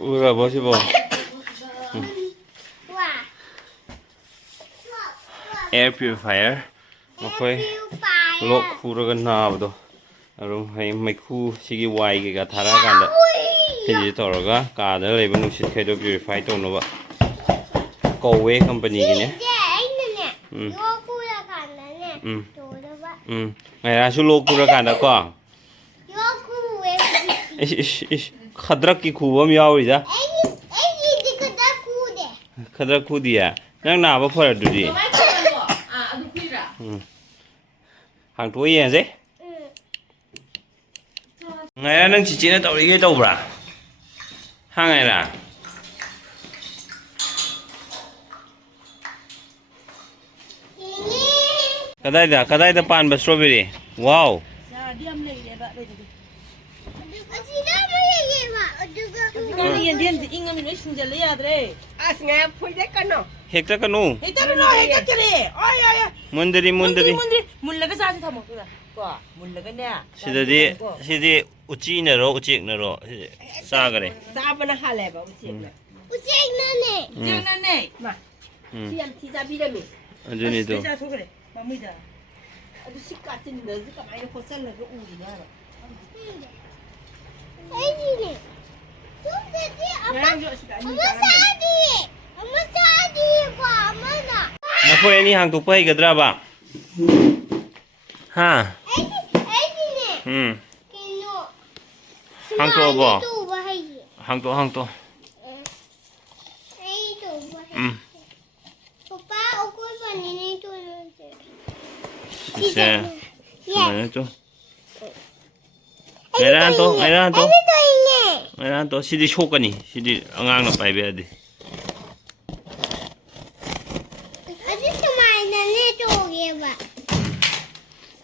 Ura possible. Air purifier. Okay. Lock pura na abdo. Arum hai maiku sigi wai ke ga thara kanda. Hiji toroga ka da leba nusit kaido purify to no ba. Kowe company gi ne. Ngairage su lock pura kanda ko. Ish khadrak ki khubam yawi da. Khadrak khudiya. Nang na ba fara dudi. Hàng túi gì vậy? Ngày đang chỉ nó tàu đi cái tàu bả. Hàng ngày là. Cái đây là pan bát strawberry. Wow. Hekta kanu. Mundari. Mullaga saasi thamo kira. Ko mullaga ne. Sidi uchi na ro uchi na ro. Sa gare. Sa bana hale ba uchi na. Uchi na ne. Ma. Siam ti sa bi da mi. Ajuni do. Sa so gare. Ma mu da. Adu sikka tin da zika mai ko sal na ga uri na ba. Ai ni ne. So da ti amma sadi ko amana. Na ko ni hang tu pai gadra ba. Ha. Hang to bo. Hang to. Papa, aku bani ni tu. Sisa. Mana tu? Ngairage to. Sidi shokani. Sidi angang na pai be adi. Adi samai na ne to ge ba.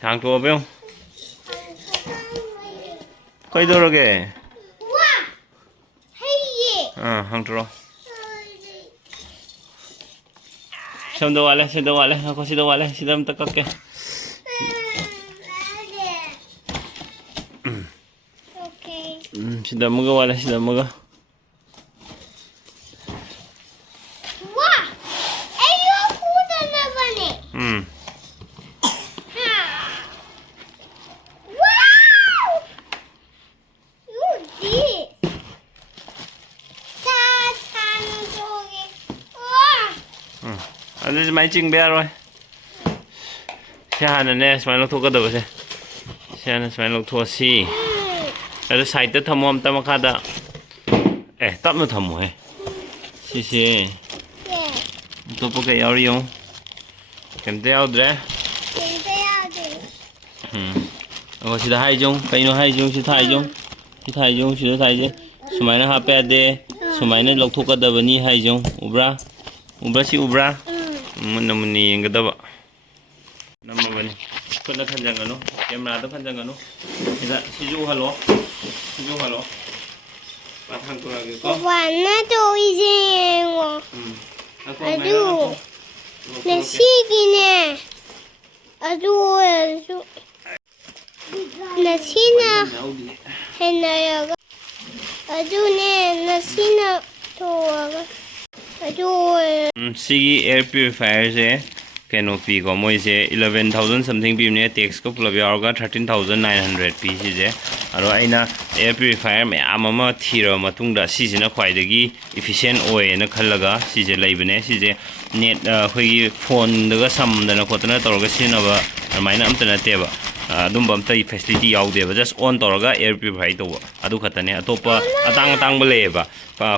Hang to ba? Koi do roge? Wa. Hey. Hang to. Sam do wale, ako si do wale, sidam takak ke. Okay. Sidam mo wale, sidam mo. Wa. Ayo kuda na bane. Anh ấy máy chinh bé rồi. Xe hàng này máy lọc thuốc có được xe. Xe này máy lọc thuốc xì. Ở đây tới thầm hôm tâm khá đã. Tắp nó thầm rồi. Xì. Tôi có cái áo đi không? Kèm tay áo đấy. Chỉ là hai chung, cái nó hai chung, chỉ thay chung. Chỉ thay chung, chỉ thay chứ. Số máy nó hấp bè đê. Số máy nó lọc thuốc có được ni hai chung. Ubra. Namuni yang kedua, nama mana? Kena kanjang anu, kamera tu kanjang anu. Kita siju halo. Patang tu lagi kau. Warna tu hijau. Aduh, nasi gini. Aduh, nasi na. Hendak. Aduh ne nasi na tu. Sigi air purifier se canopy ko moi se 11,000 something pi ne tax ko pula biar 13,900 pi se aro aina air purifier me ama thiro matung da si sina khwai dagi efficient oil na khallaga si je laibane si je net khoi phone daga sam dana khotna torga sina ba maina amtana teba adum bam tai facility yaude ba just on toraga air purifier to adu khatane atopa atang bale ba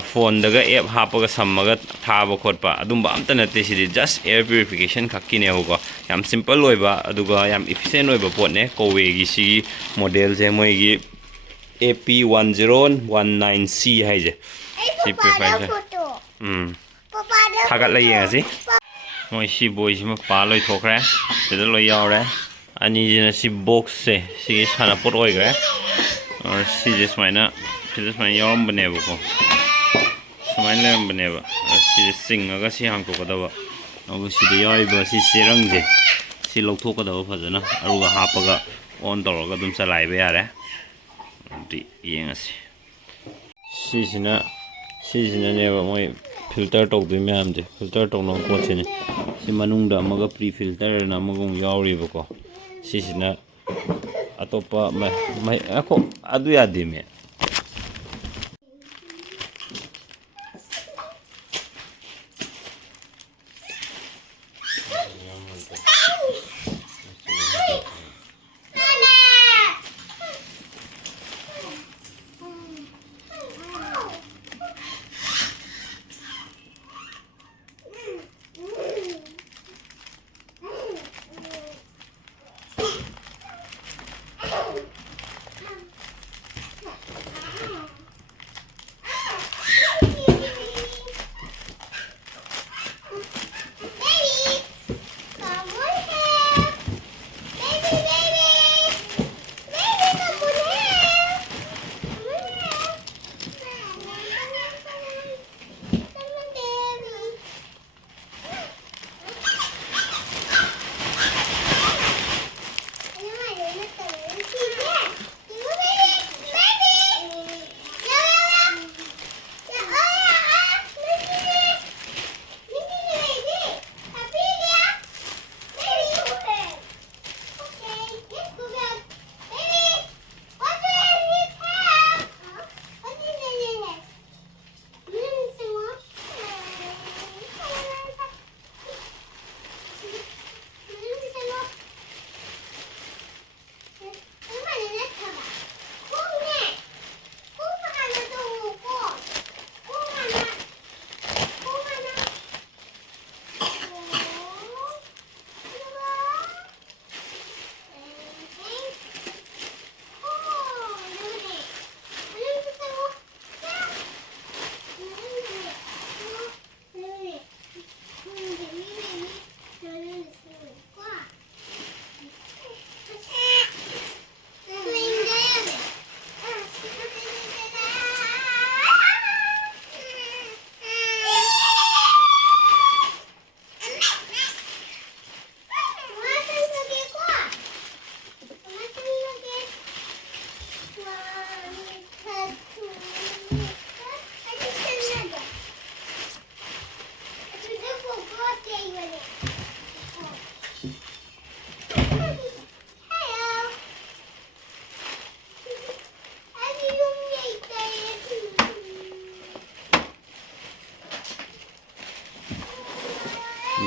phone daga app hapaga sammaga thaba khotpa adum ba amtana te si just air purification khakine hogo yam simple loiba aduga yam efficient loiba pot ne kowe gi si model je moi gi AP1019C hai je si purifier thagat la yeng si moi si boy si ma pa loi thokre te loi yaw re ani jena si box se si sana pot oi gre or si just maina yom bane ko samain lem bane ba si sing aga si hang ko da ba agu si de yoi ba si serang je si lok thok da ba phajana aruga hapaga on toroga dum salai be yare di yeng asi si sina ꯁꯤꯁꯤꯅꯅꯦꯕ ꯃꯣꯏ filter ꯇꯧꯗꯣꯏ ꯃꯌꯥꯝꯁꯦ filter ꯇꯧꯅꯕ ꯄꯣꯠꯁꯤꯅꯦ ꯁꯤ ꯃꯅꯨꯡꯗ ꯑꯃꯒ pre ꯐꯤꯜꯇꯔꯅ ꯑꯃꯒ ꯌꯥꯎꯔꯤꯕꯀꯣ ꯁꯤꯁꯤꯅ ꯑꯇꯣꯞꯄ ꯑꯗꯨ ꯌꯥꯗꯦꯃꯦ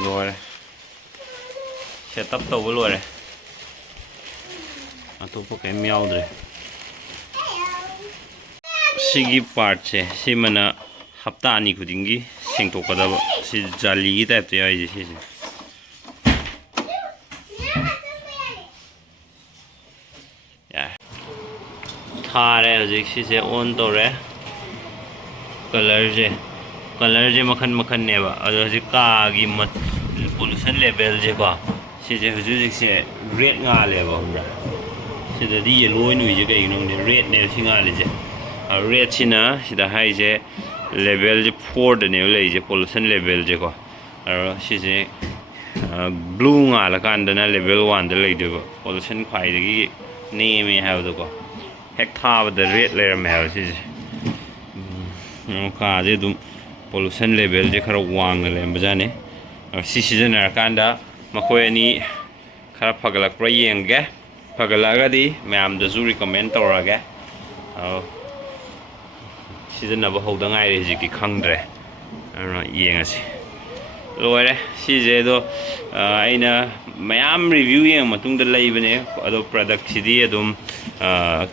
ꯂꯣꯏꯔꯦ ꯁꯦꯠꯑꯞ ꯇꯧꯕ ꯂꯣꯏꯔꯦ ꯑꯇꯣꯞꯄ ꯀꯩꯝ ꯌꯥꯎꯗ꯭ꯔꯦ ꯁꯤꯒꯤ ꯄꯥꯔꯠꯁꯦ ꯁꯤꯃꯅ ꯍꯞꯇꯥ ꯑꯅꯤ ꯈꯨꯗꯤꯡꯒꯤ ꯁꯦꯡꯗꯣꯛꯀꯗꯕ ꯁꯤ ꯖꯥꯂꯤꯒꯤ ꯇꯥꯏꯞꯇ ꯌꯥꯎꯔꯤꯁꯦ ꯁꯤꯁꯦ ꯌꯥꯔꯦ ꯊꯥꯔꯦ ꯍꯧꯖꯤꯛ ꯁꯤꯁꯦ ꯑꯣꯟ ꯇꯧꯔꯦ ꯀꯂꯔꯁꯦ ꯃꯈꯟ ꯃꯈꯟꯅꯦꯕ ꯑꯗꯣ ꯍꯧꯖꯤꯛ ꯀꯥꯒꯤ ꯄꯣꯂꯨꯁꯟ ꯂꯦꯚꯦꯜꯁꯦꯀꯣ ꯁꯤꯁꯦ ꯍꯧꯖꯤꯛꯁꯦ ꯔꯦꯠ ꯉꯥꯜꯂꯦꯕ ꯈꯪꯕ꯭ꯔꯥ ꯁꯤꯗꯗꯤ ꯌꯦꯜꯂꯣ ꯑꯣꯏꯅ ꯎꯏꯁꯦ ꯀꯩꯒꯤꯅꯣ ꯈꯪꯗꯦ ꯔꯦꯠꯅꯦꯕ ꯁꯤ ꯉꯥꯜꯂꯤꯁꯦ ꯔꯦꯠꯁꯤꯅ ꯁꯤꯗ ꯍꯥꯏꯁꯦ ꯂꯦꯚꯦꯜꯁꯦ 4ꯗꯅꯦꯕ ꯂꯩꯔꯤꯁꯦ ꯄꯣꯂꯨꯁꯟ ꯂꯦꯚꯦꯜꯁꯦꯀꯣ ꯑꯗꯣ ꯁꯤꯁꯦ ꯕ꯭ꯂꯨ ꯉꯥꯜꯂꯀꯥꯟꯗꯅ ꯂꯦꯚꯦꯜ 1ꯗ ꯂꯩꯗꯣꯏꯕ ꯄꯣꯂꯨꯁꯟ ꯈ꯭ꯋꯥꯏꯗꯒꯤ ꯅꯦꯝꯃꯦ ꯍꯥꯏꯕꯗꯣꯀꯣ ꯍꯦꯛ ꯊꯥꯕꯗ ꯔꯦꯠ ꯂꯩꯔꯝꯃꯦ ꯍꯥꯏꯕ ꯁꯤꯁꯦ ꯀꯥꯁꯦ ꯑꯗꯨꯝ ꯄꯣꯂꯨꯁꯟ ꯂꯦꯚꯦꯜꯁꯦ ꯈꯔ ꯋꯥꯡꯅ ꯂꯩꯔꯝꯕꯖꯥꯠꯅꯤ ꯁꯤ ꯁꯤꯖꯤꯟꯅꯔꯀꯥꯟꯗ ꯃꯈꯣꯏ ꯑꯅꯤ ꯈꯔ ꯐꯒꯠꯂꯛꯄ꯭ꯔꯥ ꯌꯦꯡꯒꯦ ꯐꯒꯠꯂꯛꯑꯒꯗꯤ ꯃꯌꯥꯝꯗꯁꯨ ꯔꯤꯀꯃꯦꯟ ꯇꯧꯔꯒꯦ ꯁꯤꯖꯤꯟꯅꯕ ꯍꯧꯗ ꯉꯥꯏꯔꯤ ꯍꯧꯖꯤꯛꯇꯤ ꯈꯪꯗ꯭ꯔꯦ ꯑꯗꯨꯅ ꯌꯦꯡꯉꯁꯤ ꯂꯣꯏꯔꯦ ꯁꯤꯁꯦ ꯑꯗꯣ ꯑꯩꯅ ꯃꯌꯥꯝ ꯔꯤꯚ꯭ꯌꯨ ꯌꯦꯡꯉ ꯃꯇꯨꯡꯗ ꯂꯩꯕꯅꯦ ꯑꯗꯣ ꯄ꯭ꯔꯗꯛꯁꯤꯗꯤ ꯑꯗꯨꯝ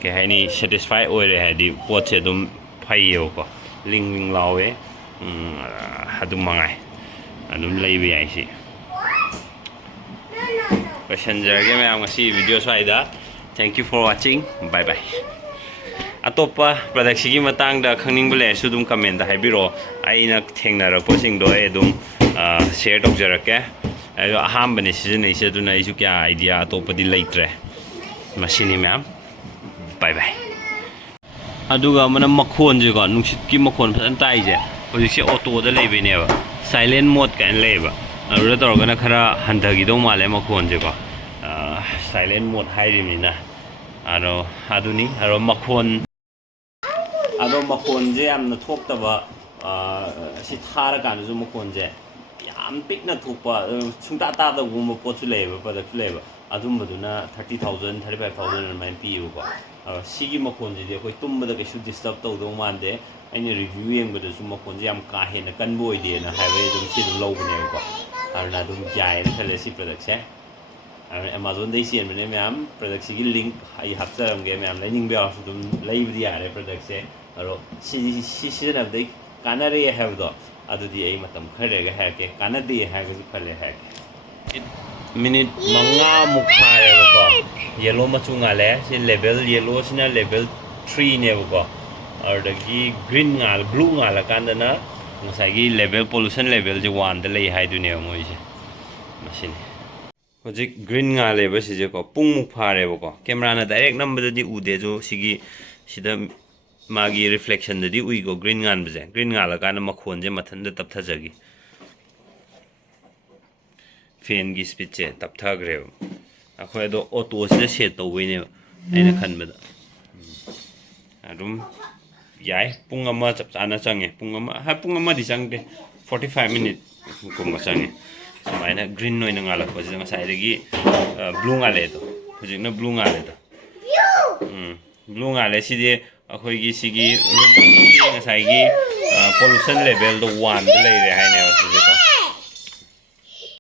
ꯀꯩ ꯍꯥꯏꯅꯤ ꯁꯦꯇꯤꯁꯐꯥꯏ ꯑꯣꯏꯔꯦ ꯍꯥꯏꯗꯤ ꯄꯣꯠꯁꯦ ꯑꯗꯨꯝ ꯐꯩꯌꯦꯕꯀꯣ ꯂꯤꯡ ꯂꯥꯎꯋꯦ ꯑꯗꯨꯝ ꯃꯉꯥꯏ ꯑꯗꯨꯝ ꯂꯩꯕ ꯌꯥꯏ ꯁꯤ ꯂꯣꯏꯁꯟꯖꯔꯒꯦ ꯃꯌꯥꯝ ꯉꯁꯤ ꯚꯤꯗꯤꯑꯣ ꯁ꯭ꯋꯥꯏꯗ ꯊꯦꯡꯛ ꯌꯨ ꯐꯣꯔ ꯋꯥꯆꯤꯡ ꯕꯥꯏ ꯕꯥꯏ ꯑꯇꯣꯞꯄ ꯄ꯭ꯔꯗꯛꯁꯤꯒꯤ ꯃꯇꯥꯡꯗ ꯈꯪꯅꯤꯡꯕ ꯂꯩꯔꯁꯨ ꯑꯗꯨꯝ ꯀꯃꯦꯟꯇ ꯍꯥꯏꯕꯤꯔꯛꯑꯣ ꯑꯩꯅ ꯊꯦꯡꯅꯔꯛꯄꯁꯤꯡꯗꯣ ꯑꯩ ꯑꯗꯨꯝ ꯁꯤꯌꯔ ꯇꯧꯖꯔꯛꯀꯦ ꯑꯗꯣ ꯑꯍꯥꯟꯕꯅꯦ ꯁꯤꯖꯤꯟꯅꯩꯁꯦ ꯑꯗꯨꯅ ꯑꯩꯁꯨ ꯀꯌꯥ ꯑꯥꯏꯗꯤꯌꯥ ꯑꯇꯣꯞꯄꯗꯤ ꯂꯩꯇ꯭ꯔꯦ ꯃꯁꯤꯅꯤ ꯃꯌꯥꯝ ꯕꯥꯏ ꯕꯥꯏ ꯑꯗꯨꯒ ꯑꯃꯅ ꯃꯈꯣꯟꯁꯦꯀꯣ ꯅꯨꯡꯁꯤꯠꯀꯤ ꯃꯈꯣꯟ ꯐꯖꯅ ꯇꯥꯏꯁꯦ ꯍꯧꯖꯤꯛꯁꯦ ꯑꯣꯇꯣꯗ ꯂꯩꯕꯩꯅꯦꯕ ꯁꯥꯏꯂꯦꯟ ꯃꯣꯠ ꯀꯥꯏꯅ ꯂꯩꯌꯦꯕ ꯑꯗꯨꯗ ꯇꯧꯔꯒꯅ ꯈꯔ ꯍꯟꯊꯈꯤꯗꯧ ꯃꯥꯜꯂꯦ ꯃꯈꯣꯟꯁꯦꯀꯣ ꯁꯥꯏꯂꯦꯟ ꯃꯣꯠ ꯍꯥꯏꯔꯤꯕꯅꯤꯅ ꯑꯗꯨꯅꯤ ꯑꯗꯣ ꯃꯈꯣꯟꯁꯦ ꯌꯥꯝꯅ ꯊꯣꯛꯇꯕ ꯁꯤ ꯊꯥꯔꯀꯥꯟꯗꯁꯨ ꯃꯈꯣꯟꯁꯦ ꯌꯥꯝ ꯄꯤꯛꯅ ꯊꯣꯛꯄ ꯁꯨꯡꯇꯥ ꯇꯥꯗꯕꯒꯨꯝꯕ ꯄꯣꯠꯁꯨ ꯂꯩꯌꯦꯕ ꯄ꯭ꯔꯗꯛꯁꯨ ꯂꯩꯌꯦꯕ ꯑꯗꯨꯝꯕꯗꯨꯅ 30,000 35,000 ꯑꯗꯨꯃꯥꯏꯅ ꯄꯤꯌꯦꯕꯀꯣ ꯁꯤꯒꯤ ꯃꯈꯣꯟꯁꯤꯗꯤ ꯑꯩꯈꯣꯏ ꯇꯨꯝꯕꯗ ꯀꯩꯁꯨ ꯗꯤꯁꯇꯔꯕ ꯇꯧꯗꯧ ꯃꯥꯟꯗꯦ ꯑꯩꯅ ꯔꯤꯚ꯭ꯌꯨ ꯌꯦꯡꯕꯗꯁꯨ ꯃꯈꯣꯟꯁꯦ ꯌꯥꯝ ꯀꯥ ꯍꯦꯟꯅ ꯀꯟꯕ ꯑꯣꯏꯗꯦꯅ ꯍꯥꯏꯕꯩ ꯑꯗꯨꯝ ꯁꯤ ꯑꯗꯨꯝ ꯂꯧꯕꯅꯦꯕꯀꯣ ꯑꯗꯨꯅ ꯑꯗꯨꯝ ꯌꯥꯏꯅ ꯈꯜꯂꯦ ꯁꯤ ꯄ꯭ꯔꯗꯛꯁꯦ ꯑꯗꯨꯅ ꯑꯦꯃꯥꯖꯣꯟꯗꯩ ꯆꯦꯟꯕꯅꯦ ꯃꯌꯥꯝ ꯄ꯭ꯔꯗꯛꯁꯤꯒꯤ ꯂꯤꯡꯛ ꯑꯩ ꯍꯥꯞꯆꯔꯝꯒꯦ ꯃꯌꯥꯝ ꯂꯩꯅꯤꯡꯕ ꯌꯥꯎꯔꯁꯨ ꯑꯗꯨꯝ ꯂꯩꯕꯗꯤ ꯌꯥꯔꯦ ꯄ꯭ꯔꯗꯛꯁꯦ ꯑꯗꯣ ꯁꯤ ꯁꯤꯖꯤꯟꯅꯕꯗꯩ ꯀꯥꯟꯅꯔꯦ ꯍꯥꯏꯕꯗꯣ ꯑꯗꯨꯗꯤ ꯑꯩ ꯃꯇꯝ ꯈꯔ ꯂꯩꯔꯒ ꯍꯥꯏꯔꯛꯀꯦ ꯀꯥꯟꯅꯗꯦ ꯍꯥꯏꯔꯒꯁꯨ ꯈꯔ ꯂꯩꯔꯒ ꯍꯥꯏꯔꯛꯀꯦ ꯃꯤꯅꯤꯠ 5ꯃꯨꯛ ꯐꯥꯔꯦꯕꯀꯣ ꯌꯦꯜꯂꯣ ꯃꯆꯨ ꯉꯥꯜꯂꯦ ꯁꯤ ꯂꯦꯕꯦꯜ ꯌꯦꯜꯂꯣꯁꯤꯅ ꯂꯦꯕꯦꯜ 3ꯅꯦꯕꯀꯣ ꯑꯗꯨꯗꯒꯤ ꯒ꯭ꯔꯤꯟ ꯕ꯭ꯂꯨ ꯉꯥꯜꯂꯀꯥꯟꯗꯅ ꯉꯁꯥꯏꯒꯤ ꯂꯦꯕꯦꯜ ꯄꯣꯂꯨꯁꯟ ꯂꯦꯕꯦꯜꯁꯦ 1ꯗ ꯂꯩ ꯍꯥꯏꯗꯣꯏꯅꯦꯕ ꯃꯣꯏꯁꯦ ꯃꯁꯤꯅꯤ ꯍꯧꯖꯤꯛ ꯒ꯭ꯔꯤꯟ ꯉꯥꯜꯂꯦꯕ ꯁꯤꯁꯦꯀꯣ ꯄꯨꯡꯃꯨꯛ ꯐꯥꯔꯦꯕꯀꯣ ꯀꯦꯃꯦꯔꯥꯅ ꯗꯥꯏꯔꯦꯛ ꯅꯝꯕꯗꯗꯤ ꯎꯗꯦ ꯑꯗꯣ ꯁꯤꯗ ꯃꯥꯒꯤ ꯔꯤꯐ꯭ꯂꯦꯛꯁꯟꯗꯗꯤ ꯎꯏꯀꯣ ꯒ꯭ꯔꯤꯟ ꯉꯥꯟꯕꯁꯦ ꯒ꯭ꯔꯤꯟ ꯉꯥꯜꯂꯀꯥꯟꯗ ꯃꯈꯣꯟꯁꯦ ꯃꯊꯟꯇ ꯇꯞꯊꯖꯈꯤ ꯐꯦꯟꯒꯤ ꯁ꯭ꯄꯤꯠꯁꯦ ꯇꯞꯊꯈ꯭ꯔꯦꯕ ꯑꯩꯈꯣꯏ ꯑꯗꯣ ꯑꯣꯇꯣꯁꯤꯗ ꯁꯦꯠ ꯇꯧꯕꯩꯅꯦꯕ ꯑꯩꯅ ꯈꯟꯕꯗ ꯑꯗꯨꯝ ꯌꯥꯏ ꯄꯨꯡ ꯑꯃ ꯆꯞ ꯆꯥꯅ ꯆꯪꯉꯦ ꯄꯨꯡ ꯑꯃꯗꯤ ꯆꯪꯗꯦ 45 ꯃꯤꯅꯤꯠꯀꯨꯝꯕ ꯆꯪꯉꯦ ꯁꯨꯃꯥꯏꯅ ꯒ꯭ꯔꯤꯟ ꯑꯣꯏꯅ ꯉꯥꯜꯂꯛꯄꯁꯤꯗ ꯉꯁꯥꯏꯗꯒꯤ ꯕ꯭ꯂꯨ ꯉꯥꯜꯂꯛꯑꯦꯗꯣ ꯍꯧꯖꯤꯛꯅ ꯕ꯭ꯂꯨ ꯉꯥꯜꯂꯦꯗꯣ ꯕ꯭ꯂꯨ ꯉꯥꯜꯂꯦ ꯁꯤꯗꯤ ꯑꯩꯈꯣꯏꯒꯤ ꯁꯤꯒꯤ ꯉꯁꯥꯏꯒꯤ ꯄꯣꯂꯨꯁꯟ ꯂꯦꯚꯦꯜꯗꯣ 1ꯗ ꯂꯩꯔꯦ ꯍꯥꯏꯅꯦꯕ ꯁꯤꯁꯦꯀꯣ